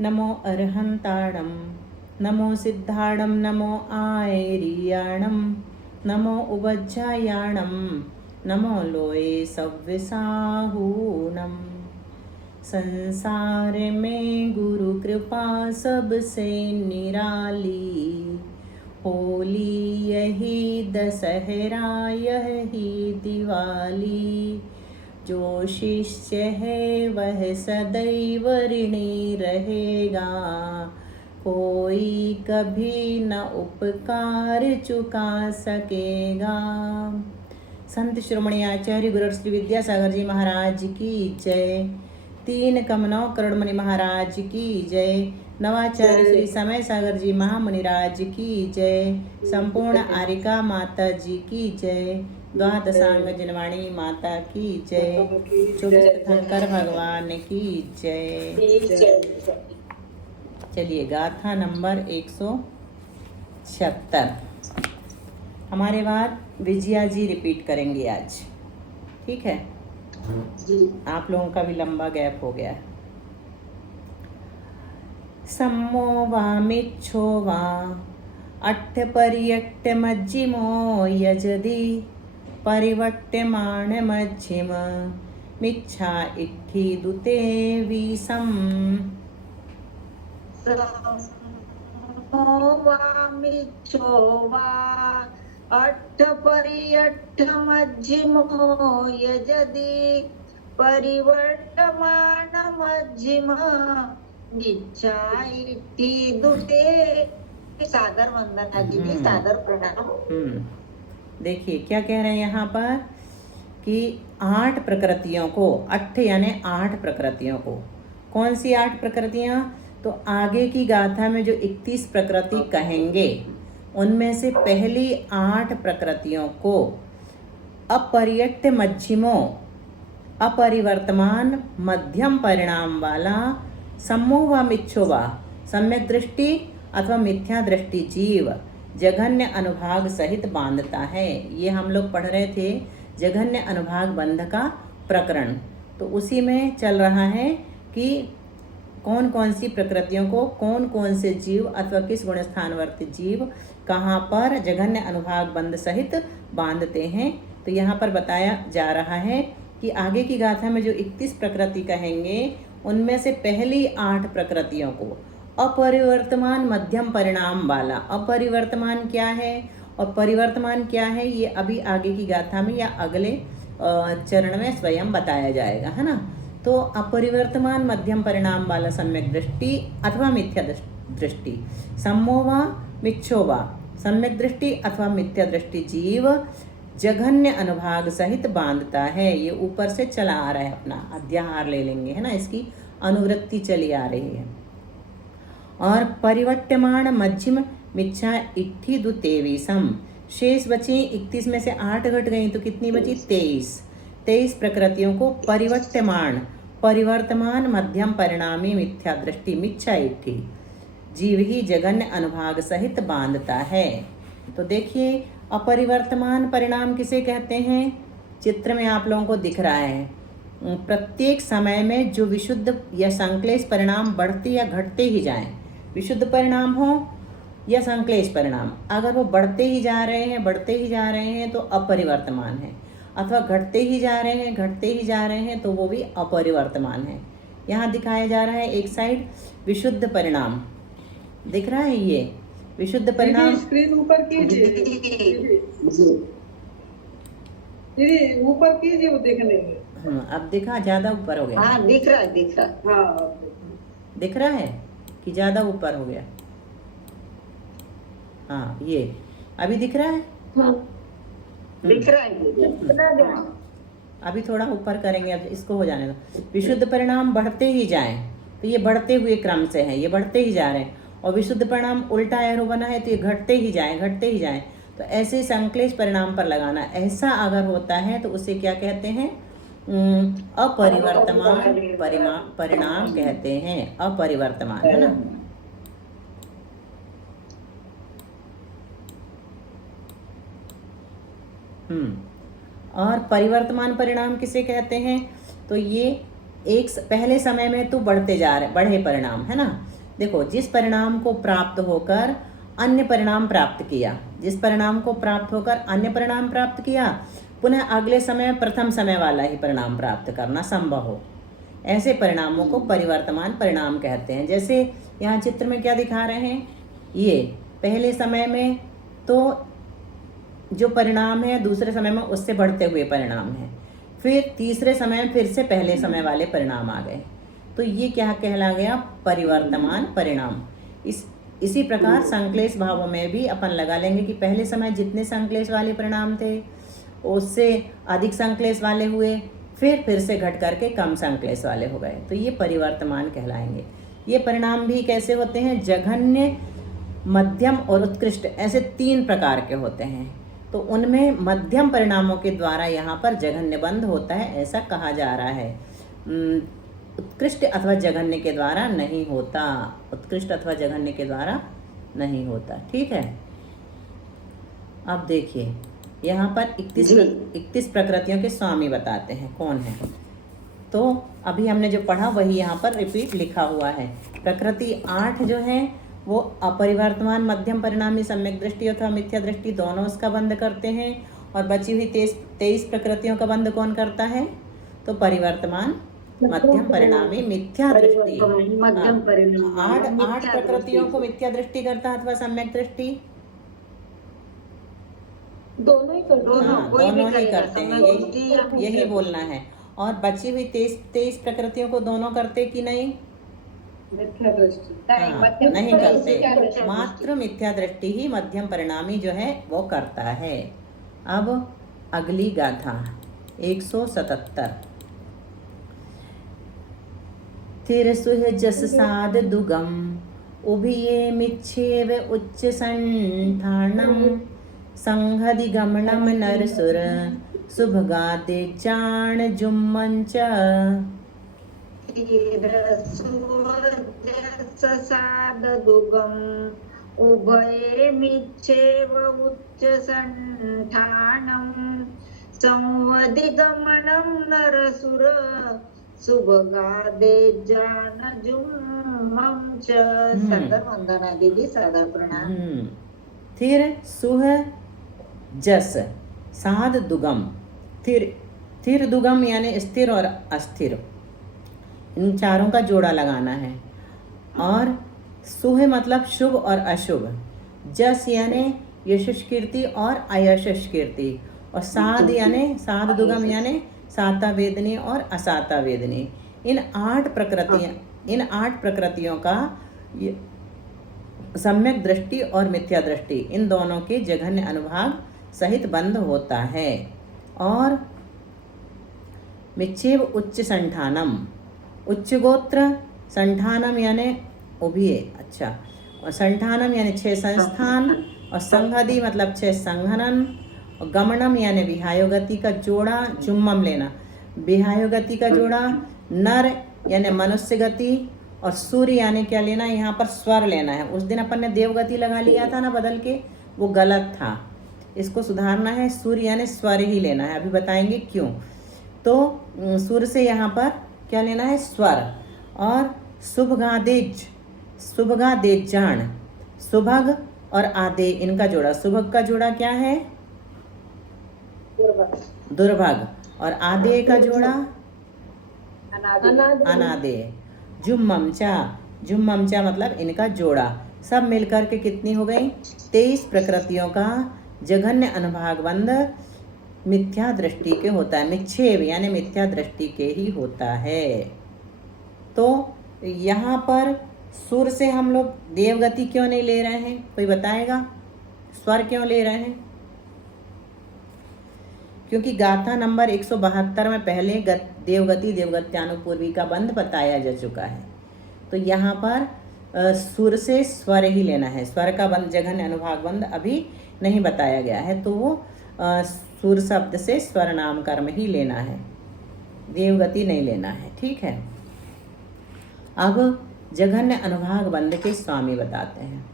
नमो अर्हन्ताणं नमो सिद्धाणं नमो आयर्याणं नमो उवज्जायाणं नमो लोये सव्यसाहूणम्। संसार में गुरु कृपा सबसे निराली, होली यही दशहरा यही दिवाली। जो शिष्य है वह सदैव ऋणी रहेगा, कोई कभी न उपकार चुका सकेगा। संत शिरोमणि आचार्य गुरु श्री विद्यासागर जी महाराज की जय। 3 कमनौ करुणमणि महाराज की जय। नवाचार्य श्री समय सागर जी महामुनिराज की जय। संपूर्ण आरिका माता जी की जय। द्वादशांग जनवाणी माता की जय। 24 तीर्थंकर भगवान की जय। चलिए गाथा नंबर 176। हमारे बाद विजया जी रिपीट करेंगे आज, ठीक है? आप लोगों का भी लंबा गैप हो गया है। सम्मो वामिच्छो वा अट्ठपर्यट्ट मज्जिमो यजदि परिवट्यमाण मज्जिम मिच्छा इट्ठी दुते वीसम। सम्मो वामिच्छो वा अट्ठपर्यट्ट मज्जिमो यजदि परिवर्तमान मज्जिम मिच्छा इट्ठी दुते। सादर वंदना दीदी, सादर प्रणाम। देखिए क्या कह रहे हैं यहाँ पर कि 8 प्रकृतियों को, 8 यानी 8 प्रकृतियों को, कौन सी 8 प्रकृतियाँ? तो आगे की गाथा में जो 31 प्रकृति कहेंगे उनमें से पहली 8 प्रकृतियों को अपर्यट्ट मध्यमो, अपरिवर्तमान मध्यम परिणाम वाला, सम्मोह व मिच्छो व सम्यक दृष्टि अथवा मिथ्या दृष्टि जीव जघन्य अनुभाग सहित बांधता है। ये हम लोग पढ़ रहे थे जघन्य अनुभाग बंध का प्रकरण। तो उसी में चल रहा है कि कौन कौन सी प्रकृतियों को कौन कौन से जीव अथवा किस गुण स्थानवर्ती जीव कहाँ पर जघन्य अनुभाग बंध सहित बांधते हैं। तो यहाँ पर बताया जा रहा है कि आगे की गाथा में जो 31 प्रकृति कहेंगे उनमें से पहली 8 प्रकृतियों को अपरिवर्तमान मध्यम परिणाम वाला। अपरिवर्तमान क्या है और परिवर्तमान क्या है ये अभी आगे की गाथा में या अगले चरण में स्वयं बताया जाएगा, है ना? तो अपरिवर्तमान मध्यम परिणाम वाला सम्यक दृष्टि अथवा मिथ्या दृष्टि, सम्मोवा मिच्छोवा सम्यक दृष्टि अथवा मिथ्या दृष्टि जीव जघन्य अनुभाग सहित बांधता है। ये ऊपर से चला आ रहा है, अपना अध्याहार ले लेंगे, है ना? इसकी अनुवृत्ति चली आ रही है। और परिवर्तमान मध्यम मिच्छा इट्ठी दु 23। शेष बची 31 में से 8 घट गई तो कितनी बची? 23 प्रकृतियों को परिवर्तमान मध्यम परिणामी मिथ्या दृष्टि मिच्छा इट्ठी जीव ही जघन्य अनुभाग सहित बांधता है। तो देखिए अपरिवर्तमान परिणाम किसे कहते हैं? चित्र में आप लोगों को दिख रहा है। प्रत्येक समय में जो विशुद्ध या संक्लेश परिणाम बढ़ते या घटते ही जाएं, विशुद्ध परिणाम हो या संक्लेश परिणाम, अगर वो बढ़ते ही जा रहे हैं तो अपरिवर्तमान है, अथवा घटते ही जा रहे हैं तो वो भी अपरिवर्तमान है। यहाँ दिखाया जा रहा है एक साइड विशुद्ध परिणाम दिख रहा है, ये विशुद्ध परिणाम। स्क्रीन ऊपर कीजिए, ऊपर कीजिए, वो देखने में। अब दिखा, ज्यादा ऊपर हो गया। हाँ दिख रहा है। हाँ दिख रहा है कि ज्यादा ऊपर हो गया? हाँ ये अभी दिख रहा है। दिख रहा है। अभी थोड़ा ऊपर करेंगे, अब इसको हो जाने दो। विशुद्ध परिणाम बढ़ते ही जाएं तो ये बढ़ते हुए क्रम से है, ये बढ़ते ही जा रहे हैं। और विशुद्ध परिणाम उल्टा एरो बना है तो ये घटते ही जाएं। तो ऐसे संक्लेश परिणाम पर लगाना, ऐसा अगर होता है तो उसे क्या कहते हैं? अपरिवर्तमान परिणाम कहते हैं। अपरिवर्तमान, है ना? और परिवर्तमान परिणाम किसे कहते हैं? तो ये पहले समय में तो बढ़ते जा रहे, बढ़े परिणाम, है ना। देखो, जिस परिणाम को प्राप्त होकर अन्य परिणाम प्राप्त किया, जिस परिणाम को प्राप्त होकर अन्य परिणाम प्राप्त किया, पुनः अगले समय में प्रथम समय वाला ही परिणाम प्राप्त करना संभव हो, ऐसे परिणामों को परिवर्तमान परिणाम कहते हैं। जैसे यहाँ चित्र में क्या दिखा रहे हैं, ये पहले समय में तो जो परिणाम है दूसरे समय में उससे बढ़ते हुए परिणाम है, फिर तीसरे समय में फिर से पहले समय वाले परिणाम आ गए, तो ये क्या कहला गया, परिवर्तमान परिणाम। इसी प्रकार संक्लेश भावों में भी अपन लगा लेंगे कि पहले समय जितने संक्लेश वाले परिणाम थे उससे अधिक संक्लेश वाले हुए, फिर से घट करके कम संक्लेश वाले हो गए, तो ये परिवर्तमान कहलाएंगे। ये परिणाम भी कैसे होते हैं, जघन्य, मध्यम और उत्कृष्ट, ऐसे 3 प्रकार के होते हैं। तो उनमें मध्यम परिणामों के द्वारा यहाँ पर जघन्य बंध होता है, ऐसा कहा जा रहा है। उत्कृष्ट अथवा जघन्य के द्वारा नहीं होता, उत्कृष्ट अथवा जघन्य के द्वारा नहीं होता, ठीक है। अब देखिए यहाँ पर 31 प्रकृतियों के स्वामी बताते हैं कौन है। तो अभी हमने जो पढ़ा वही यहाँ पर रिपीट लिखा हुआ है। प्रकृति 8 जो है वो अपरिवर्तमान, मध्यम परिणामी, सम्यक दृष्टि अथवा मिथ्या दृष्टि दोनों उसका बंद करते हैं, और बची हुई 23 प्रकृतियों का बंद कौन करता है, तो परिवर्तमान, मध्यम परिणामी, मिथ्या दृष्टि। मध्यम परिणाम 8 प्रकृतियों को मिथ्या दृष्टि करता है अथवा सम्यक दृष्टि, दोनों ही करते हैं। दोनों, कोई भी दोनों ही करेगा, करते हैं, सम्यक दृष्टि या यही मिथ्या बोलना है। और बची हुई 23 प्रकृतियों को दोनों करते कि नहीं, मिथ्या दृष्टि। नहीं करते, मिथ्या दृष्टि। मात्र मिथ्या दृष्टि ही मध्यम परिणामी जो है वो करता है। अब अगली गाथा 177। तिरसुह जस साध दुगम उभिये मिच्छेव उच्च संठाणम संघदि गमनम नरसुर सुभगादे चाण जुम्मंच। साद दुगम उभये मिच्छेव उच्च संठानम संवदिगमनं नरसुर सुभगादे जानजुम्मं च। सादर वंदना दीदी, सादर प्रणाम। थिर सुह जस साध दुगम, थिर दुगम यानी स्थिर और अस्थिर, इन चारों का जोड़ा लगाना है। और सुह मतलब शुभ और अशुभ, जस यानी यशस्वी कीर्ति और अयशस्वी कीर्ति, और साध यानी साध दुगम यानी साता वेदनी और असाता वेदनी। इन 8 प्रकृतियों का सम्यक दृष्टि और मिथ्या दृष्टि, इन दोनों के जघन्य अनुभाग सहित बंध होता है। और मिच्छेव उच्च संठानम, उच्च गोत्र, संठानम यानी उभिये, अच्छा, और संठानम यानी 6 संस्थान, और संघदि मतलब 6 संघनन, और गमनम यानी विहायोगति का जोड़ा, जुम्मम लेना, विहायोगति का जोड़ा, नर यानी मनुष्य गति, और सूर्य यानी क्या लेना, यहाँ पर स्वर लेना है। उस दिन अपन ने देवगति लगा लिया था ना बदल के, वो गलत था, इसको सुधारना है। सूर्य यानी स्वर ही लेना है, अभी बताएंगे क्यों। तो सूर्य से यहाँ पर क्या लेना है, स्वर। और सुभगादेज, सुभगादेजान, सुभग और आदे इनका जोड़ा, सुभग का जोड़ा क्या है, दुर्भग, और आदे का जोड़ा अनादे। जुम्ममचा, जुम्ममचा मतलब इनका जोड़ा, सब मिलकर के कितनी हो गई, 23 प्रकृतियों का जघन्य अनुभाग बंध मिथ्या दृष्टि के होता है। मिच्छेव यानी मिथ्या दृष्टि के ही होता है। तो यहाँ पर सुर से हम लोग देवगति क्यों नहीं ले रहे हैं, कोई बताएगा, स्वर क्यों ले रहे हैं? क्योंकि गाथा नंबर 172 में पहले देवगति देवगत्यानुपूर्वी का बंध बताया जा चुका है। तो यहाँ पर सुर से स्वर ही लेना है, स्वर का बंध जघन्य अनुभाग बंध अभी नहीं बताया गया है, तो वो सुर शब्द से स्वर नाम कर्म ही लेना है, देवगति नहीं लेना है, ठीक है। अब जघन्य अनुभाग बंध के स्वामी बताते हैं।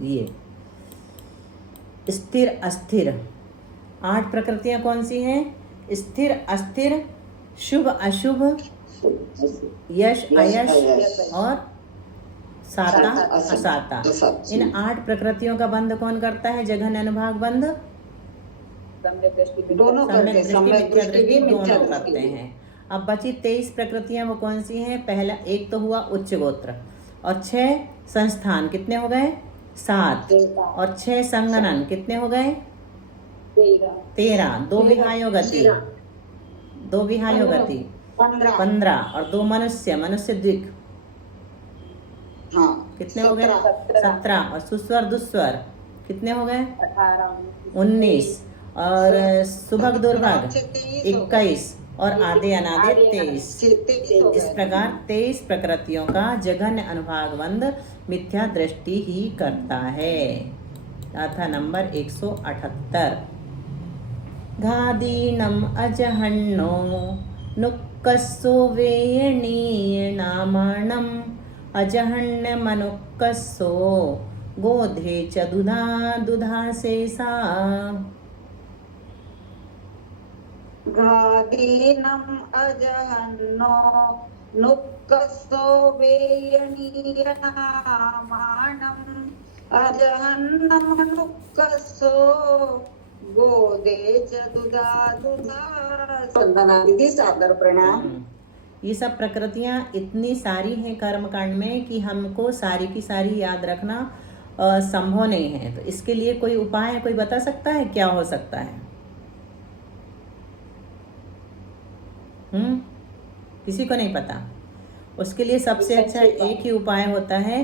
ये स्थिर अस्थिर, 8 प्रकृतियां कौन सी हैं, स्थिर अस्थिर शुभ अशुभ, यश अयश और साता असाता। इन 8 प्रकृतियों का बंध कौन करता है? जघन्य अनुभाग बंध दोनों सम्यक करते, दृष्टि सम्यक मिथ्या दृष्टि दृष्टि भी मिथ्या दोनों दृष्टि करते भी। हैं। अब बची 23 प्रकृतियां, वो कौन सी हैं? पहला एक तो हुआ उच्च गोत्र, और 6 संस्थान, कितने हो गए? 7, और 6 संगनन, कितने हो गए? 13, 2 विहायो गति, 2 विहायो गति 15, और 2 मनुष्य, मनुष्य द्विक, हाँ कितने हो गए? 17, और सुस्वर दुस्वर कितने हो गए? 19, और सुभग दुर्भग 21, और आधे अनादे 23। इस प्रकार 23 प्रकृतियों का जघन्य अनुभाग बंध मिथ्या दृष्टि ही करता है। गाथा नंबर 178। घादीनम अजहन्नो नुक्कस्सो वेयणीय नामाणम अजहन्य मनुक्कस्सो गोधे च दुधा दुधासेसा। घादीनम अजहन्नो नुक्कस्सो वेयणीयनामाणम् अजहन्नम नुक्कस्सो गोदे च दुधा दुधा। वंदना दीदी, सादर प्रणाम। ये सब प्रकृतियाँ इतनी सारी हैं कर्मकांड में कि हमको सारी की सारी याद रखना संभव नहीं है। तो इसके लिए कोई उपाय कोई बता सकता है? क्या हो सकता है? किसी को नहीं पता। उसके लिए सबसे अच्छा एक ही उपाय होता है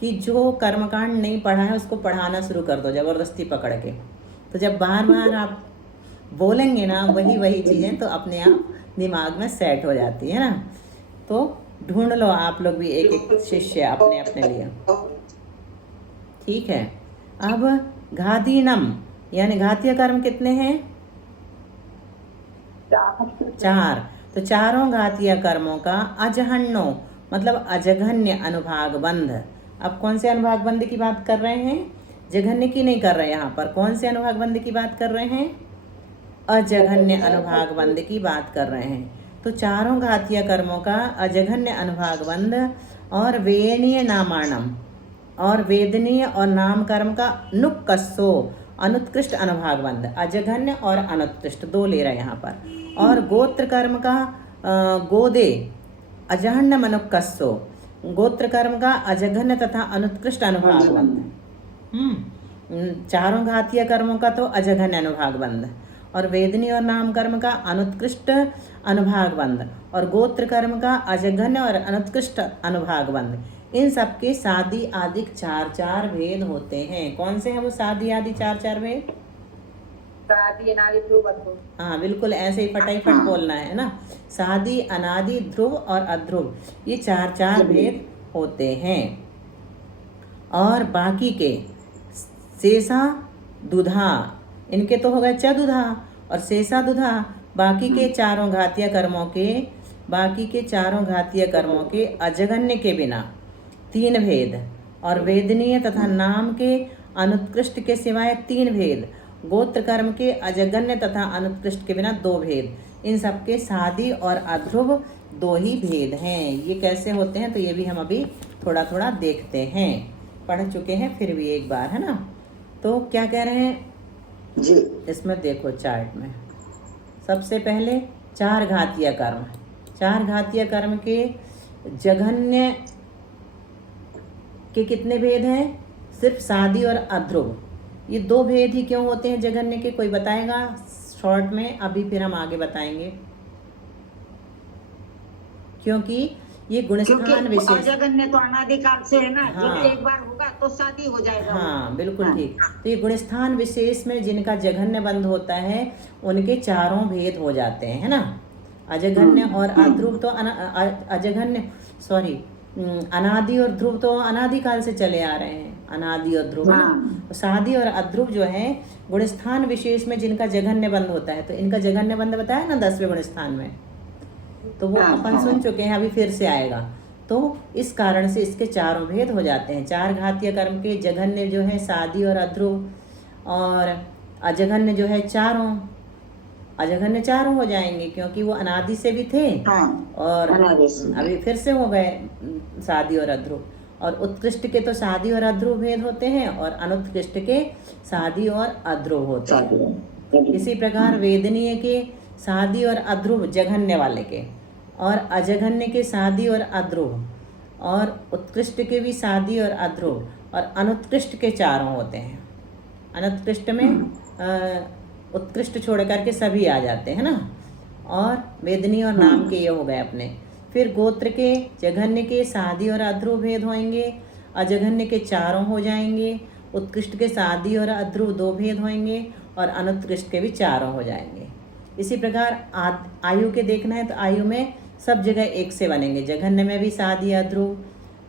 कि जो कर्मकांड नहीं पढ़ा है उसको पढ़ाना शुरू कर दो, जबरदस्ती पकड़ के। तो जब बार बार आप बोलेंगे ना वही चीज़ें, तो अपने आप दिमाग में सेट हो जाती है ना। तो ढूंढ लो आप लोग भी एक एक शिष्य अपने अपने लिए, ठीक है। अब घादीनम यानी घातीय कर्म कितने हैं? 4। तो चारों घातीय कर्मों का अजहन्नो मतलब अजघन्य अनुभाग बंध। अब कौन से अनुभाग बंध की बात कर रहे हैं? जघन्य की नहीं कर रहे हैं। यहाँ पर कौन से अनुभाग बंध की बात कर रहे हैं? अजघन्य अनुभाग बंध की बात कर रहे हैं। तो चारों घातीय कर्मों का अजघन्य अनुभाग बंध और वेयनीय नामाणम और वेदनीय और नाम कर्म का नुक्कस्सो अनुत्कृष्ट अनुभाग बंध। अजघन्य और अनुत्कृष्ट 2 ले रहे हैं यहाँ पर। और गोत्र कर्म का गोदे अजहन्य मनुक्कस्सो, गोत्र कर्म का अजघन्य तथा अनुत्कृष्ट अनुभाग बंध। चारों घातीय कर्मों का तो अजघन्य अनुभाग बंध, और वेदनी और नाम कर्म का अनुत्कृष्ट अनुभाग बंध, और गोत्र कर्म का अजघन्य और अनुत्कृष्ट अनुभाग बंध। इन सबके सादी आदि 4 भेद होते हैं। कौन से हैं वो सादी आदि 4 भेद? हाँ बिल्कुल, ऐसे ही फटाफट बोलना है ना। सादी, अनादि, ध्रुव और अध्रुव, ये 4 भेद होते हैं। और बाकी के शेषा दुधा, इनके तो हो गए चदुधा और शेषा दुधा। बाकी के चारों घातीय कर्मों के अजगन्य के बिना 3 भेद, और वेदनीय तथा नाम के अनुत्कृष्ट के सिवाय 3 भेद, गोत्र कर्म के अजगन्य तथा अनुत्कृष्ट के बिना 2 भेद। इन सबके सादी और अध्रुव 2 ही भेद हैं। ये कैसे होते हैं तो ये भी हम अभी थोड़ा थोड़ा देखते हैं, पढ़ चुके हैं फिर भी एक बार, है ना। तो क्या कह रहे हैं जी, इसमें देखो चार्ट में। सबसे पहले 4 घातीय कर्म। 4 घातीय कर्म के जघन्य के कितने भेद हैं? सिर्फ सादी और अध्रुव, ये 2 भेद ही क्यों होते हैं जघन्य के? कोई बताएगा शॉर्ट में? अभी फिर हम आगे बताएंगे। क्योंकि ये गुणस्थान विशेष, अजगन्य तो अनादिकाल से है ना। हाँ, जब एक बार होगा तो शादी हो जाएगा। हाँ बिल्कुल ठीक। तो ये गुणस्थान विशेष में जिनका जघन्य बंध होता है उनके 4 भेद हो जाते हैं, है ना। अजघन्य और अध्रुव तो अनादि और ध्रुव तो अनादिकाल से चले आ रहे हैं, अनादि और ध्रुव, है ना। सादी और अध्रुव जो है गुणस्थान विशेष में जिनका जघन्य बंध होता है। तो इनका जघन्य बंध बताया ना 10वें गुणस्थान में, तो वो अपन सुन चुके हैं, अभी फिर से आएगा। तो इस कारण से इसके 4 भेद हो जाते हैं। 4 घातीय कर्म के जघन्य जो है सादी और अध्रुव, और अजघन्य जो है 4, अजघन्य चारों हो जाएंगे क्योंकि वो अनादि से भी थे हाँ और अनादि से। अभी फिर से हो गए सादी और अध्रुव। और उत्कृष्ट के तो सादी और अध्रुव भेद होते हैं और अनुत्कृष्ट के सादी और अध्रुव होते हैं। इसी प्रकार वेदनीय के सादी और अध्रुव जघन्य वाले के, और अजघन्य के सादी और अध्रुव, और उत्कृष्ट के भी सादी और अध्रुव, और अनुत्कृष्ट के चारों होते हैं। अनुत्कृष्ट में उत्कृष्ट छोड़ करके सभी आ जाते हैं ना। और वेदनी और नाम के ये हो गए अपने। फिर गोत्र के जघन्य के सादी और अध्रुव भेद होंगे, अजघन्य के चारों हो जाएंगे, उत्कृष्ट के सादी और अध्रुव 2 भेद होंगे, और अनुत्कृष्ट के भी चारों हो जाएंगे। इसी प्रकार आयु के देखना है तो आयु में सब जगह एक से बनेंगे। जघन्य में भी सादी अध्रुव,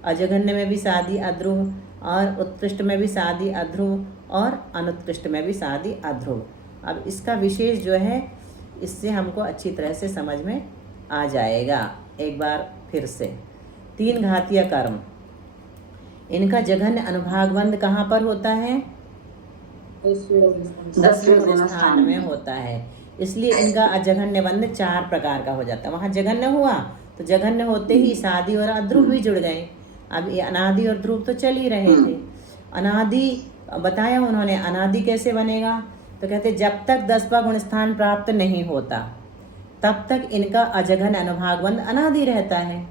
अजघन्य में भी सादी अध्रुव, और उत्कृष्ट में भी सादी अध्रुव, और अनुत्कृष्ट में भी सादी अध्रुव। अब इसका विशेष जो है इससे हमको अच्छी तरह से समझ में आ जाएगा। एक बार फिर से 3 घातीय कर्म, इनका जघन्य अनुभागबंध कहाँ पर होता है? 10वें गुणस्थान में होता है। इसलिए इनका अजघन्य बंध 4 प्रकार का हो जाता है। वहाँ जघन्य हुआ तो जघन्य होते ही सादी और अध्रुव भी जुड़ गए। अब ये अनादि और ध्रुव तो चल ही रहे थे। अनादि बताया उन्होंने, अनादि कैसे बनेगा? तो कहते जब तक 10वां गुणस्थान प्राप्त नहीं होता तब तक इनका अजघन्य अनुभागबंध अनादि रहता है।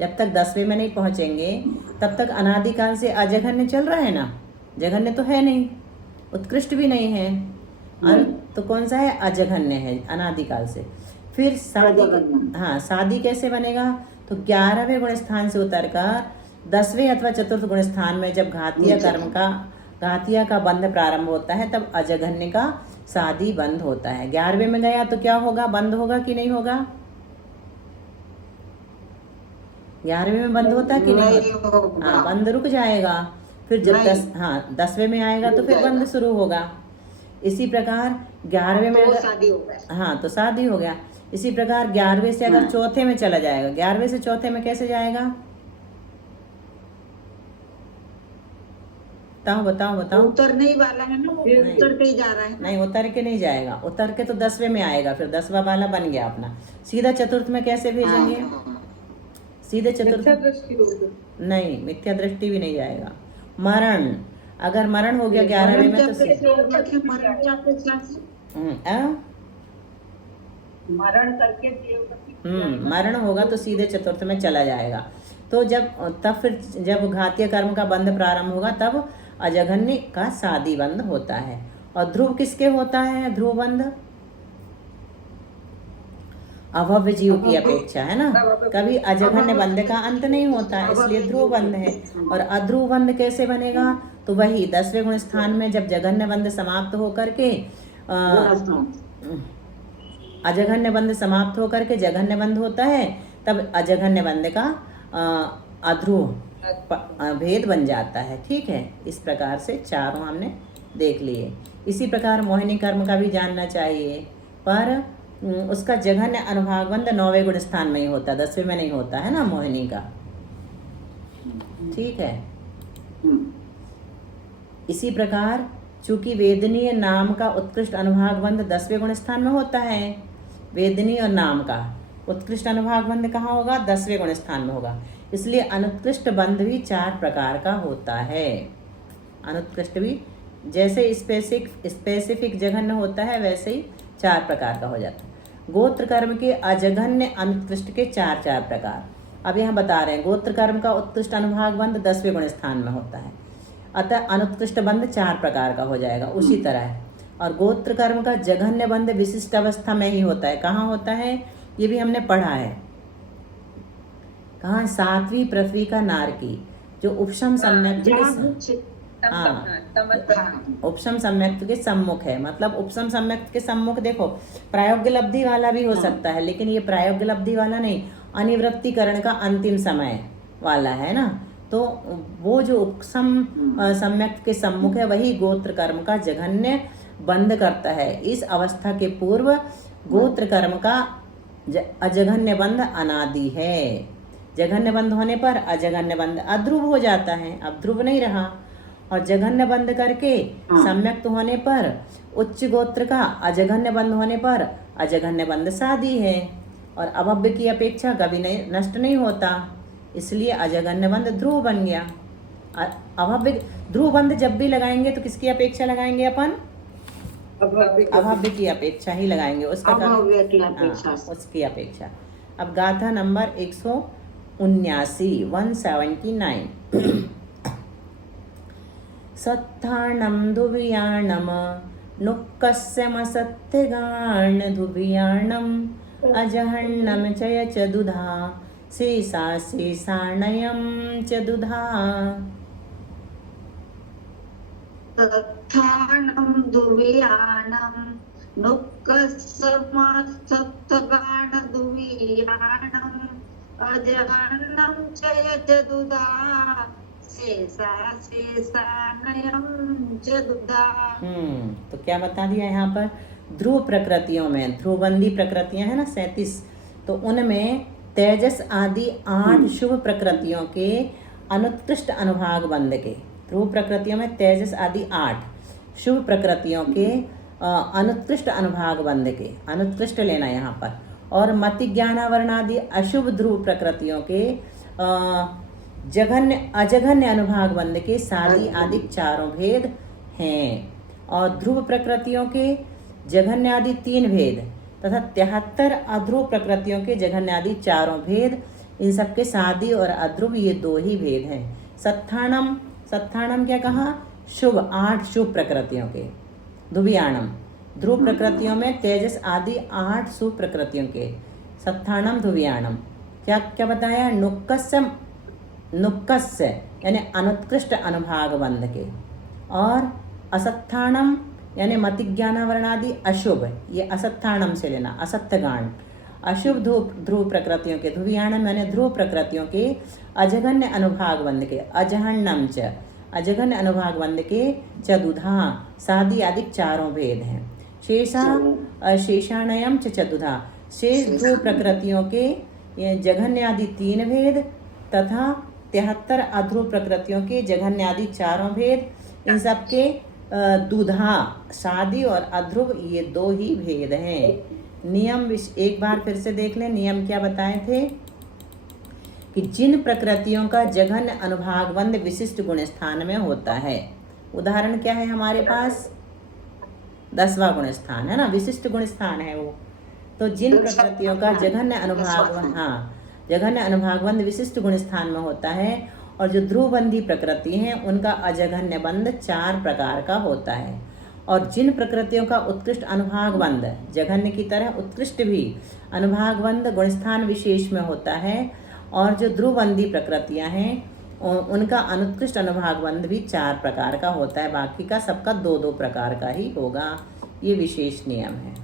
जब तक 10वें में नहीं पहुँचेंगे तब तक अनादि काल से अजघन्य चल रहा है ना। जघन्य तो है नहीं, उत्कृष्ट भी नहीं है, तो कौन सा है? अजघन्य है अनादि काल से। फिर सादी, हाँ सादी कैसे बनेगा? तो 11वें गुणस्थान से उतरकर 10वें अथवा चतुर्थ गुणस्थान में जब घातिया का बंध प्रारंभ होता है तब अजघन्य का सादी बंध होता है। 11वें में गया तो क्या होगा? बंद होगा कि नहीं होगा? 11वें में बंद होता है कि नहीं होता? हाँ बंद रुक जाएगा। फिर जब 10वें में आएगा तो फिर बंद शुरू होगा। इसी प्रकार 11वें में तो शादी हो गया। हाँ तो शादी हो गया। इसी प्रकार 11वें से अगर चौथे में चला जाएगा, 11वें से चौथे में कैसे जाएगा? बताओ। उतर नहीं वाला है ना, वो उतर के ही जा रहा है। नहीं उतर के नहीं जाएगा, उतर के तो 10वें में आएगा, फिर 10वां वाला बन गया अपना। सीधा चतुर्थ में कैसे भेजेंगे? सीधे चतुर्थ नहीं, मिथ्या दृष्टि भी नहीं जाएगा। मरण, अगर मरण हो गया 11वें में तो मरण करके मरण होगा तो सीधे चतुर्थ में चला जाएगा। तो जब घातीय कर्म का बंध प्रारंभ होगा तब अजघन्य का सादी बंध होता है। और ध्रुव किसके होता है? ध्रुव बंध अभव्य जीव की अपेक्षा है ना। कभी अजघन्य बंध का अंत नहीं होता, इसलिए ध्रुव बंध है। और अध्रुव बंध कैसे बनेगा? तो वही 10वें गुण स्थान में जब जघन्य बंध समाप्त होकर के अजघन्य बंध समाप्त होकर के जघन्य बंध होता है, तब अजघन्य बंध का अध्रुव भेद बन जाता है। ठीक है, इस प्रकार से चारों हमने देख लिए। इसी प्रकार मोहिनी कर्म का भी जानना चाहिए, पर उसका जघन्य अनुभागबंध 9वें गुण स्थान में ही होता है, 10वें में नहीं होता है ना मोहिनी का। ठीक है। इसी प्रकार चूंकि वेदनीय नाम का उत्कृष्ट अनुभागबंध 10वें गुण स्थान में होता है, वेदनीय और नाम का उत्कृष्ट अनुभागबंध कहाँ होगा? 10वें गुण स्थान में होगा। इसलिए अनुत्कृष्ट बंध भी 4 प्रकार का होता है। अनुत्कृष्ट भी जैसे स्पेसिफिक जघन्य होता है वैसे ही 4 प्रकार का हो जाता है। गोत्र कर्म के अजघन्य अनुत्कृष्ट के 4 प्रकार अब यहाँ बता रहे हैं। गोत्र कर्म का उत्कृष्ट अनुभाग बंध 10वें गुण स्थान में होता है, अतः अनुत्कृष्ट बंध 4 प्रकार का हो जाएगा। उसी तरह है। और गोत्र कर्म का जघन्य बंध विशिष्ट अवस्था में ही होता है। कहाँ होता है? ये भी हमने पढ़ा है। कहाँ? 7वीं पृथ्वी का नारकी, जो उपशम सम्यक उपशम सम्यक्त के सम्मुख है। मतलब उपशम सम्यक्त के सम्मुख देखो, प्रायोग्य लब्धि वाला भी हो सकता है, लेकिन ये प्रायोग्य लब्धि वाला नहीं, अनिवृत्तिकरण का अंतिम समय वाला है ना। तो वो जो उपशम सम्यक्त के सम्मुख है वही गोत्र कर्म का जघन्य बंध करता है। इस अवस्था के पूर्व गोत्र कर्म का अजघन्य बंध अनादि है। जघन्य बंध होने पर अजघन्य बंध अध्रुव हो जाता है, अब ध्रुव नहीं रहा। और जघन्य बंद करके हाँ। सम्यक्त होने पर उच्च गोत्र का, अजघन्य बंद होने पर अजघन्य बंद सादी है। और अभव्य की अपेक्षा कभी नहीं नष्ट नहीं होता, इसलिए अजघन्य बंद ध्रुव बन गया। अभव्य ध्रुव बंद जब भी लगाएंगे तो किसकी अपेक्षा लगाएंगे अपन? अभव्य की अपेक्षा ही लगाएंगे, उसका अभव्य की अपेक्षा हाँ, से। उसकी अपेक्षा। अब गाथा नंबर 179 179 सत्थाणं धुवियाणम नुक्कस्यमसत्यगाण धुवियाणम अजहन्नम चय च दुधा शेषा शेषाणयं च दुधा। तत्थानं दुवियानं नुक्कस्समसत्तगाणदुवियाणं अजहन्नं च यजदुधा शेषा शेषानयं च दुधा। तो क्या बता दिया यहाँ पर? ध्रुव प्रकृतियों में, ध्रुवबंदी प्रकृतियां है ना 37, तो उनमें तेजस आदि 8 शुभ प्रकृतियों के अनुत्कृष्ट अनुभाग बंद के, ध्रुव प्रकृतियों में तेजस आदि 8 शुभ प्रकृतियों के अनुत्कृष्ट अनुभाग बंद के, अनुत्कृष्ट लेना यहाँ पर, और मति ज्ञानावरण आदि अशुभ ध्रुव प्रकृतियों के जघन्य अजघन्य अनुभाग बंद के सादी आदि चारों भेद हैं। और ध्रुव प्रकृतियों के जघन्य आदि 3 भेद तथा 73 अध्रुव प्रकृतियों के जघन्य आदि चारों भेद, इन सबके सादी और अध्रुव ये 2 ही भेद हैं। सत्थाणम, सत्थाणम क्या कहा? शुभ 8 शुभ प्रकृतियों के। धुवियाणम ध्रुव प्रकृतियों में तेजस आदि 8 शुभ प्रकृतियों के। सत्थाणम धुवियाणम क्या क्या बताया? नुक्कस्य यानी अनुत्कृष्ट अनुभाग बंध के, और असत्थाणम यानी मतिज्ञानावरणादि अशुभ, ये असत्थाणम से लेना, असत्यगान अशुभ ध्रुव प्रकृतियों के। धुवियाणम यानी ध्रुव प्रकृतियों के अजघन्य अनुभाग बंध के, अजहन्नम च अजघन्य अनुभाग बंध के चतुधा सादी आदि चारों भेद हैं। शेषा शेषाणयम च चतुधा शेष ध्रुव प्रकृतियों के ये जघन्य आदि 3 भेद तथा 73 अध्रुव प्रकृतियों के जघन्य आदि चारों भेद, इन सबके दुधा सादी और अध्रुव ये 2 ही भेद हैं। नियम एक बार फिर से देख लें, नियम क्या बताए थे कि जिन प्रकृतियों का जघन्य अनुभाग बंद विशिष्ट गुण स्थान में होता है, उदाहरण क्या है हमारे पास? 10वां गुण स्थान है ना, विशिष्ट गुण स्थान है वो। तो जिन प्रकृतियों का जघन्य अनुभाग, हाँ जघन्य अनुभाग बंद विशिष्ट गुण स्थान में होता है, और जो ध्रुवबंदी प्रकृति हैं उनका अजघन्य बंद 4 प्रकार का होता है। और जिन प्रकृतियों का उत्कृष्ट अनुभाग बंद जघन्य की तरह उत्कृष्ट भी अनुभाग बंद गुणस्थान विशेष में होता है, और जो ध्रुवबंदी प्रकृतियां हैं उनका अनुत्कृष्ट अनुभाग बंद भी 4 प्रकार का होता है, बाकी का सबका 2-2 प्रकार का ही होगा। ये विशेष नियम है।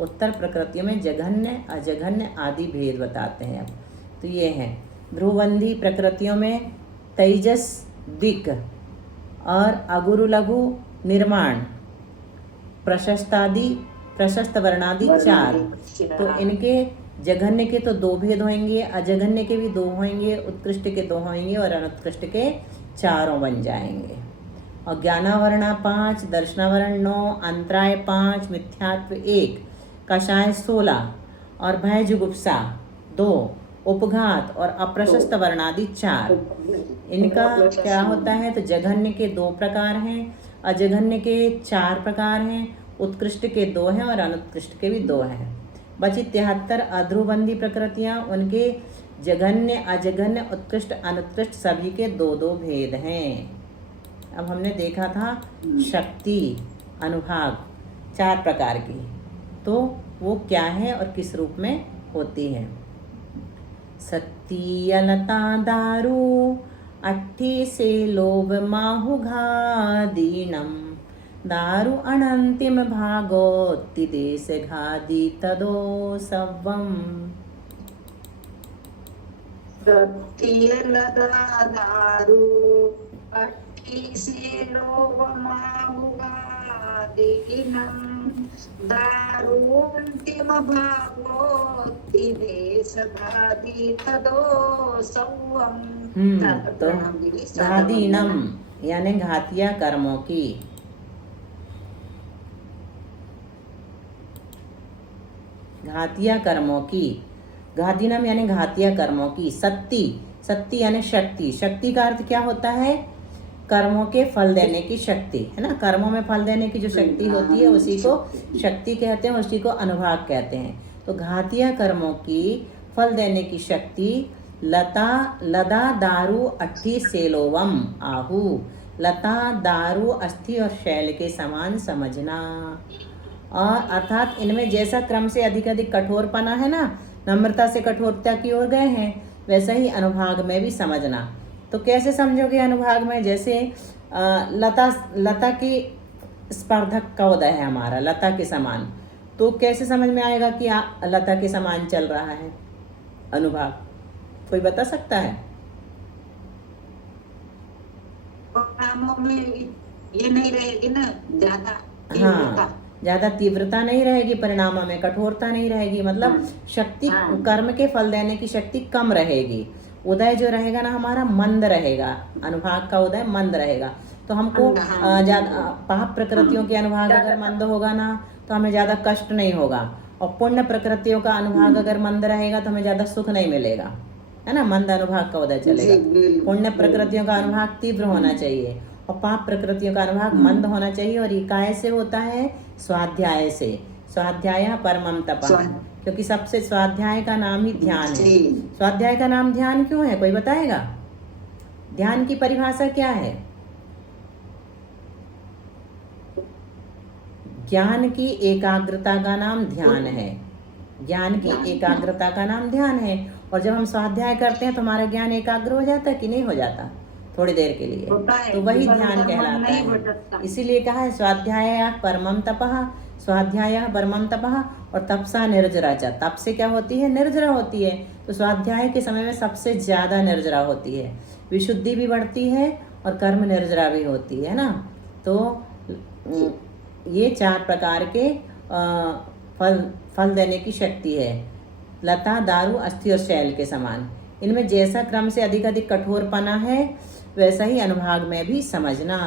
उत्तर प्रकृतियों में जघन्य अजघन्य आदि भेद बताते हैं। अब तो ये है ध्रुवबंदी प्रकृतियों में तेजस दिक् और अगुरु लघु निर्माण प्रशस्तादि प्रशस्त वर्णादि 4, तो इनके जघन्य के तो 2 भेद होंगे, अजघन्य के भी 2 होंगे, उत्कृष्ट के 2 होंगे और अनुत्कृष्ट के 4 बन जाएंगे। और ज्ञानावरणा 5, दर्शनावरण 9, अंतराय 5, मिथ्यात्व 1, कषाय 16 और भय जुगुप्सा 2, उपघात और अप्रशस्त वर्णादि 4। इनका क्या होता है? तो जघन्य के 2 प्रकार हैं, अजघन्य के 4 प्रकार हैं, उत्कृष्ट के 2 हैं और अनुत्कृष्ट के भी 2 हैं। बची 73 अध्रुवबंदी प्रकृतियां, उनके जघन्य अजघन्य उत्कृष्ट अनुत्कृष्ट सभी के 2-2 भेद हैं। अब हमने देखा था शक्ति अनुभाग 4 प्रकार की, तो वो क्या है और किस रूप में होती है? सत्तीयलता दारू अट्ठी से लोभ माहुघादीनम दारु अनंतिम भागोत्ति देश घादी तदो सवम। दारू अट्ठी से लोभ माहुघादीनम दारु अंतिम भागोत्ति देश घादी तदो सवम। तो घादीनम यानी घातिया कर्मों की, घातिया कर्मों की, घातीनम यानी घातिया कर्मों की, सत्ती, सत्ती यानी शक्ति, शक्ति का अर्थ क्या होता है? कर्मों के फल देने की शक्ति, है ना। कर्मों में फल देने की जो शक्ति होती है उसी को शक्ति कहते हैं, उसी को अनुभाग कहते हैं। तो घातिया कर्मों की फल देने की शक्ति लता लदा दारू अट्ठी सेलोवम आहु, लता दारू अस्थि और शैल के समान समझना। और अर्थात इनमें जैसा क्रम से अधिक अधिक कठोरपना है ना, नम्रता से कठोरता की ओर गए हैं, वैसा ही अनुभाग में भी समझना। तो कैसे समझोगे अनुभाग में? जैसे लता की स्पर्धक का उदय है हमारा, लता के समान, तो कैसे समझ में आएगा कि लता के समान चल रहा है अनुभाग? कोई बता सकता है? परिणामों में ये नहीं रहेगी ना ज्यादा हाँ, ज्यादा तीव्रता नहीं रहेगी परिणामों में, कठोरता नहीं रहेगी, मतलब शक्ति, कर्म के फल देने की शक्ति कम रहेगी। उदय जो रहेगा ना हमारा मंद रहेगा, अनुभाग का उदय मंद रहेगा। तो हमको ज्यादा पाप प्रकृतियों के अनुभाग अगर मंद होगा ना तो हमें ज्यादा कष्ट नहीं होगा, और पुण्य प्रकृतियों का अनुभाग अगर मंद रहेगा तो हमें ज्यादा सुख नहीं मिलेगा, है ना। मंद अनुभाग का उदय चलेगा। पुण्य प्रकृतियों का अनुभाग तीव्र होना चाहिए और पाप प्रकृतियों का अनुभाग मंद होना चाहिए। और ये काय से होता है? स्वाध्याय से। स्वाध्याय परमम तपः, क्योंकि सबसे स्वाध्याय का नाम ही ध्यान है। स्वाध्याय का नाम ध्यान क्यों है? कोई बताएगा? ध्यान की परिभाषा क्या है? ज्ञान की एकाग्रता का नाम ध्यान है। ज्ञान की एकाग्रता का नाम ध्यान है। और जब हम स्वाध्याय करते हैं तो हमारा ज्ञान एकाग्र हो जाता है कि नहीं हो जाता? थोड़ी देर के लिए, तो वही ध्यान कहलाता है। इसीलिए कहा है स्वाध्याय परमम तपः, स्वाध्याय परमम तपः। और तपसा निर्जरा च, तप से क्या होती है? निर्जरा होती है। तो स्वाध्याय के समय में सबसे ज्यादा निर्जरा होती है, विशुद्धि भी बढ़ती है और कर्म निर्जरा भी होती है ना। तो ये 4 प्रकार के फल देने की शक्ति है, लता दारू अस्थि और शैल के समान। इनमें जैसा क्रम से अधिक अधिक कठोरपना है वैसा ही अनुभाग में भी समझना।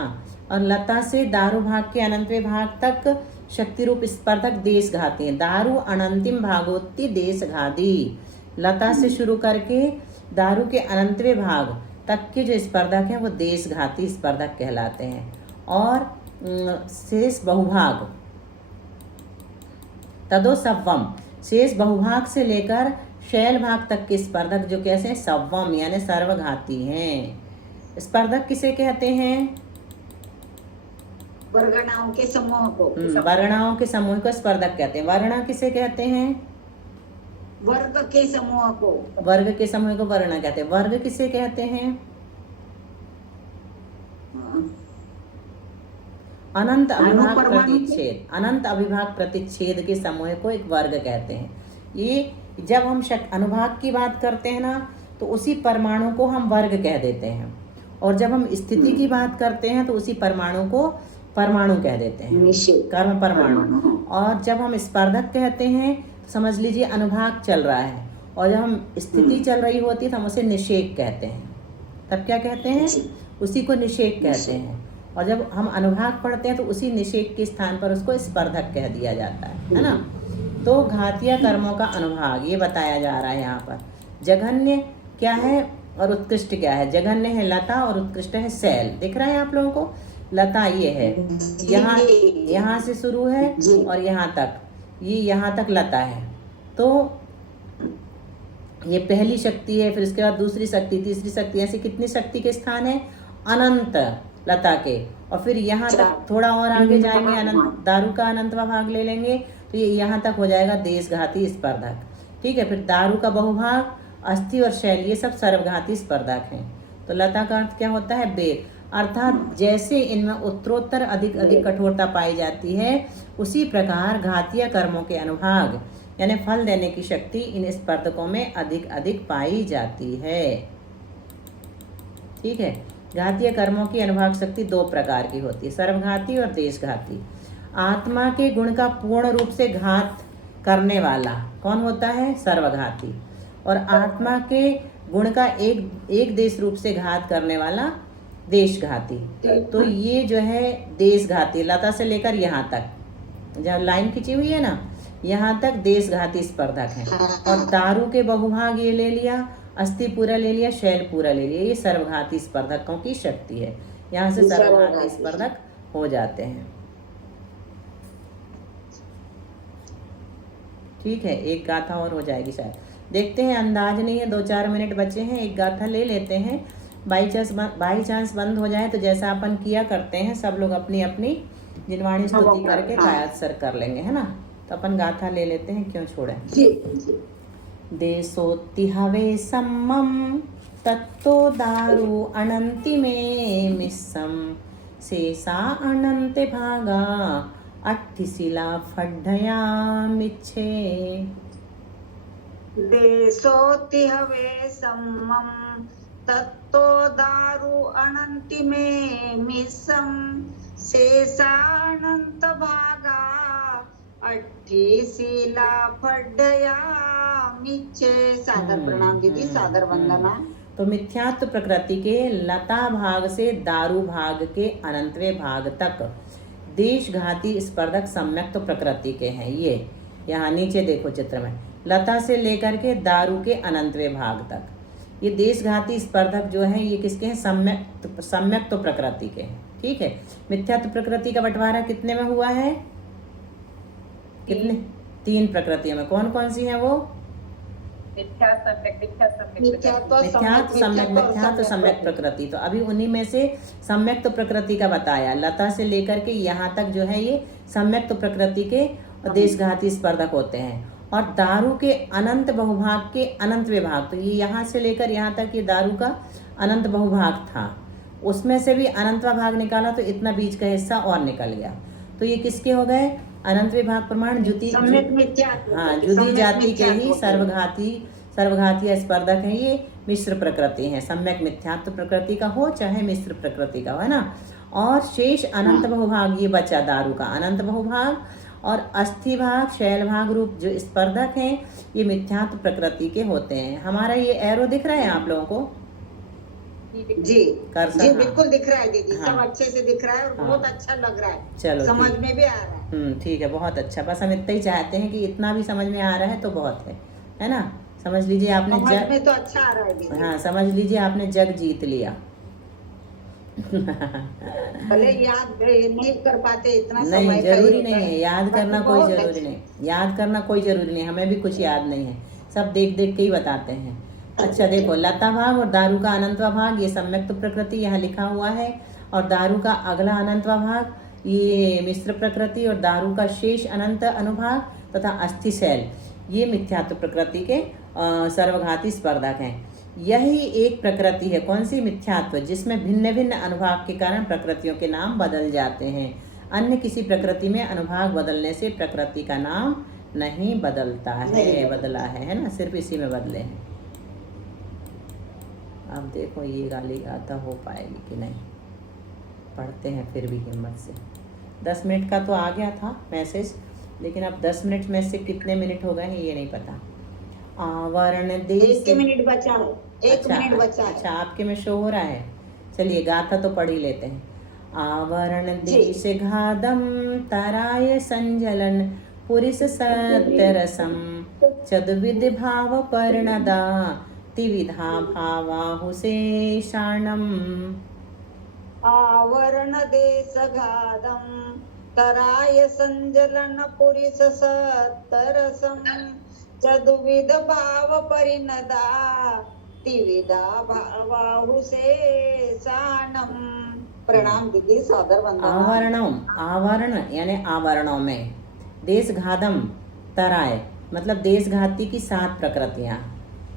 और लता से दारू भाग के अनंतवें भाग तक शक्ति रूप स्पर्धक देश घाती हैं। दारू अनंतिम भागोत्ति देश घाती। लता से शुरू करके दारू के अनंतवें भाग तक के जो स्पर्धक हैं वो देश घाती स्पर्धक कहलाते हैं। और शेष बहुभाग तदो सव्वम, शेष बहुभाग से लेकर शैल भाग तक के स्पर्धक जो कैसे हैं? सव्वम यानी सर्वघाती हैं। स्पर्धक किसे कहते हैं? वर्गणाओं के समूह को। वर्णाओं के समूह को स्पर्धक कहते हैं। वर्णा किसे कहते हैं? वर्ग के समूह को। वर्ग के समूह को वर्णा कहते हैं। वर्ग किसे कहते हैं? अनंत अविभाग प्रतिच्छेद। अनंत अविभाग प्रतिच्छेद के समूह को एक वर्ग कहते हैं। ये जब हम अनुभाग की बात करते हैं ना तो उसी परमाणु को हम वर्ग कह देते हैं, और जब हम स्थिति की बात करते हैं तो उसी परमाणु को परमाणु कह देते हैं, कर्म परमाणु। और जब हम स्पर्धक कहते हैं तो समझ लीजिए अनुभाग चल रहा है, और जब हम स्थिति चल रही होती है तो हम उसे निषेक कहते हैं। तब क्या कहते हैं? उसी को निषेक कहते हैं। और जब हम अनुभाग पढ़ते हैं तो उसी निषेक के स्थान पर उसको स्पर्धक कह दिया जाता है ना। तो घातिया कर्मों का अनुभाग ये बताया जा रहा है यहाँ पर। जघन्य क्या है और उत्कृष्ट क्या है? जघन्य है लता और उत्कृष्ट है शैल। दिख रहा है आप लोगों को? लता ये है, यहाँ से शुरू है और यहाँ तक, ये यहाँ तक लता है। तो ये पहली शक्ति है, फिर उसके बाद दूसरी शक्ति, तीसरी शक्ति, ऐसे कितनी शक्ति के स्थान है? अनंत लता के। और फिर यहाँ तक थोड़ा और आगे जाएंगे, अनंत दारू का अनंतवा भाग ले लेंगे तो ये यहाँ तक हो जाएगा देशघाती स्पर्धक। ठीक है, फिर दारू का बहुभाग, अस्थि और शैल, ये सब सर्वघाती स्पर्धक हैं। तो लता का अर्थ क्या होता है? बेर। अर्थात जैसे इनमें उत्तरोत्तर अधिक अधिक कठोरता पाई जाती है उसी प्रकार घातीय कर्मों के अनुभाग यानी फल देने की शक्ति इन स्पर्धकों में अधिक अधिक पाई जाती है। ठीक है, घातीय कर्मों की अनुभाग शक्ति 2 प्रकार की होती है, सर्वघाती और देशघाती। आत्मा के गुण का पूर्ण रूप से घात करने वाला कौन होता है? सर्वघाती। और आत्मा के गुण का एक देश रूप से घात करने वाला देशघाती। तो ये जो है देशघाती, लता से लेकर यहाँ तक जब लाइन खिंची हुई है ना, यहाँ तक देशघाती स्पर्धक हैं। और दारू के बहुभाग ये ले लिया, अस्थि पूरा ले लिया, शैल पूरा ले लिया, ये सर्वघाती स्पर्धकों की शक्ति है। यहाँ से सर्वघाती स्पर्धक हो जाते हैं। ठीक है, एक गाथा और हो जाएगी शायद, देखते हैं, अंदाज नहीं है, 2-4 मिनट बचे हैं, एक गाथा ले लेते हैं। बाई चांस बंद हो जाए तो जैसा अपन किया करते हैं, सब लोग अपनी अपनी जिनवाणी स्तुति करके कायात्सर कर लेंगे, है ना। तो अपन गाथा ले लेते हैं, क्यों छोड़े। देशोत्ति हवे सम्मम तत्तो दारु अनंति में मिस्सम शेषा अनंते भागा अट्ठिशिला फड्ढया मिच्छे। देशोति हवे सम्मम तत्तो दारु अनंति में मिसम शेषानंत भागा अट्ठिशिला फड्ढया मिच्छे। सादर प्रणाम दीदी, सादर वंदना। तो मिथ्यात्व प्रकृति के लता भाग से दारू भाग के अनंतवें भाग तक देशघाती स्पर्धक सम्यक्त प्रकृति के हैं। ये यहाँ नीचे देखो चित्र में, लता से लेकर के दारू के अनंतवें भाग तक ये देशघाती स्पर्धक जो हैं, ये किसके हैं, सम्यक्त प्रकृति के हैं। ठीक है, मिथ्यात्व प्रकृति का बंटवारा कितने में हुआ है, कितने, 3 प्रकृतियों में। कौन कौन सी हैं वो, मिथ्यात्व सम्यक प्रकृति। तो अभी उन्हीं में से सम्यक्त प्रकृति का बताया, लता से लेकर के यहाँ तक जो है ये सम्यक्त प्रकृति के देशघाती स्पर्धक होते हैं। और दारू के अनंत बहुभाग के अनंत विभाग, तो ये यहाँ से लेकर यहाँ तक ये दारू का अनंत बहुभाग था, उसमें से भी अनंतवा भाग निकाला तो इतना बीच का हिस्सा और निकल गया। तो ये किसके हो गए, अनंत विभाग प्रमाण जुदी, हाँ, जुदी जाति के ही सर्वघाती स्पर्धक हैं। ये मिश्र प्रकृति है, सम्यक मिथ्यात्व प्रकृति का हो चाहे मिश्र प्रकृति का हो, है ना। और शेष अनंत बहुभाग ये बचा दारू का अनंत बहुभाग, और अस्थि भाग शैल भाग रूप जो स्पर्धक हैं ये मिथ्यात्व प्रकृति के होते हैं। हमारा ये एरो दिख रहा है आप लोगों को, जी जी बिल्कुल दिख रहा है दीदी, हाँ, सब अच्छे से दिख रहा है और बहुत अच्छा लग रहा है, चलो समझ में भी आ रहा है। ठीक है, बहुत अच्छा। बस हम इतना ही चाहते हैं कि इतना भी समझ में आ रहा है तो बहुत है ना। समझ लीजिए आपने समझ में तो अच्छा आ रहा है दीदी। हाँ, समझ लीजिए आपने जग जीत लिया। भले याद नहीं कर पाते इतना, नहीं जरूरी नहीं है, याद करना कोई जरूरी नहीं, याद करना कोई जरूरी नहीं, हमें भी कुछ याद नहीं है, सब देख देख के ही बताते हैं। अच्छा देखो, लता भाग और दारू का अनंतवा भाग ये सम्यक्त प्रकृति यहाँ लिखा हुआ है, और दारू का अगला अनंतवा भाग ये मिश्र प्रकृति, और दारू का शेष अनंत अनुभाग तथा अस्थि शैल ये मिथ्यात्व प्रकृति के सर्वघाती स्पर्धक हैं। यही एक प्रकृति है, कौन सी, मिथ्यात्व, जिसमें भिन्न भिन्न अनुभाग के कारण प्रकृतियों के नाम बदल जाते हैं। अन्य किसी प्रकृति में अनुभाग बदलने से प्रकृति का नाम नहीं बदलता है, बदला है ना, सिर्फ इसी में बदले हैं। अब देखो ये गाली गाता हो पाएगी कि नहीं, पढ़ते हैं फिर भी हिम्मत से। 10 मिनट का तो आ गया था मैसेज, लेकिन अब 10 मिनट में से कितने मिनट हो गए हैं ये नहीं पता। आवरण देश, 1 मिनट बचा है, 1 मिनट बचा है। अच्छा, आपके में शो हो रहा है, चलिए गाथा तो पढ़ ही लेते हैं। आवरण देश घादम तराय संजलन पुरिस सत्यरसम चतुर्विध भाव पर्णदा तिविधा भावाहुशेषाणम। आवरण देश घादम तराय संजलन पुरिस सत्तरसम चतुर्विध भाव परिणदा तिविधा भावाहुशेषाणम। प्रणाम दीदी, सादर वंदना। आवरण यानी आवरणों में, देश घादम तराय मतलब देशघाती की 7 प्रकृतियाँ,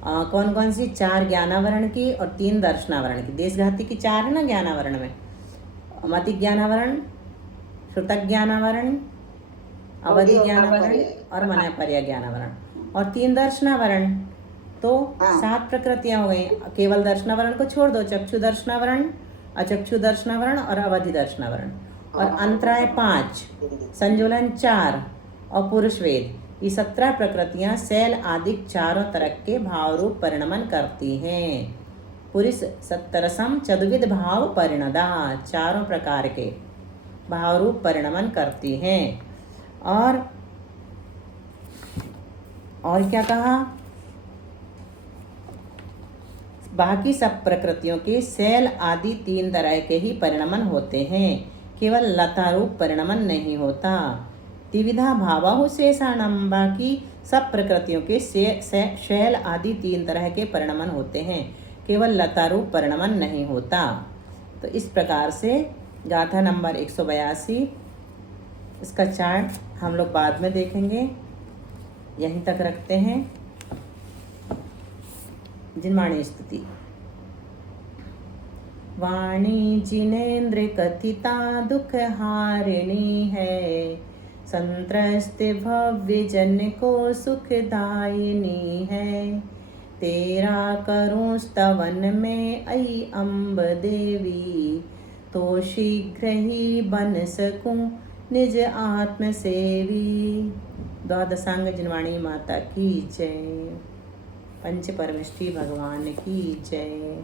कौन कौन सी, 4 ज्ञानावरण की और 3 दर्शनावरण की। देशघाती की 4 है ना ज्ञानावरण में, मति ज्ञानावरण, श्रुतक ज्ञानावरण, अवधि ज्ञानावरण और मनःपर्य ज्ञानावरण, और 3 दर्शनावरण। तो 7 प्रकृतियां हो गई। केवल दर्शनावरण को छोड़ दो, चक्षु दर्शनावरण, अचक्षु दर्शनावरण और अवधि दर्शनावरण, और अंतराय 5, संजोलन 4 और पुरुष वेद, ये 17 प्रकृतियां शैल आदि चारों तरह के भाव रूप परिणमन करती हैं। पुरुष सत्तरसम चतुर्विध भाव परिणदा, चारों प्रकार के भाव रूप परिणमन करती हैं। और क्या कहा, बाकी सब प्रकृतियों के शैल आदि 3 तरह के ही परिणमन होते हैं, केवल लता रूप परिणमन नहीं होता। त्रिविधा भावाहु शेषाणम, बाकी सब प्रकृतियों के शैल आदि 3 तरह के परिणमन होते हैं, केवल लता रूप परिणमन नहीं होता। तो इस प्रकार से गाथा नंबर 182, इसका चार्ट हम लोग बाद में देखेंगे, यहीं तक रखते हैं। जिनवाणी स्तुति। वाणी जिनेन्द्र कथिता दुख हारिणी है, संत्रस्त भव्य जन को सुखदायिनी है। तेरा करूं स्तवन में आई अम्ब देवी, तो शीघ्र ही बन सकूं निज आत्म सेवी। द्वादशांग जिनवाणी माता की जय। पंच परमेष्ठी भगवान की जय।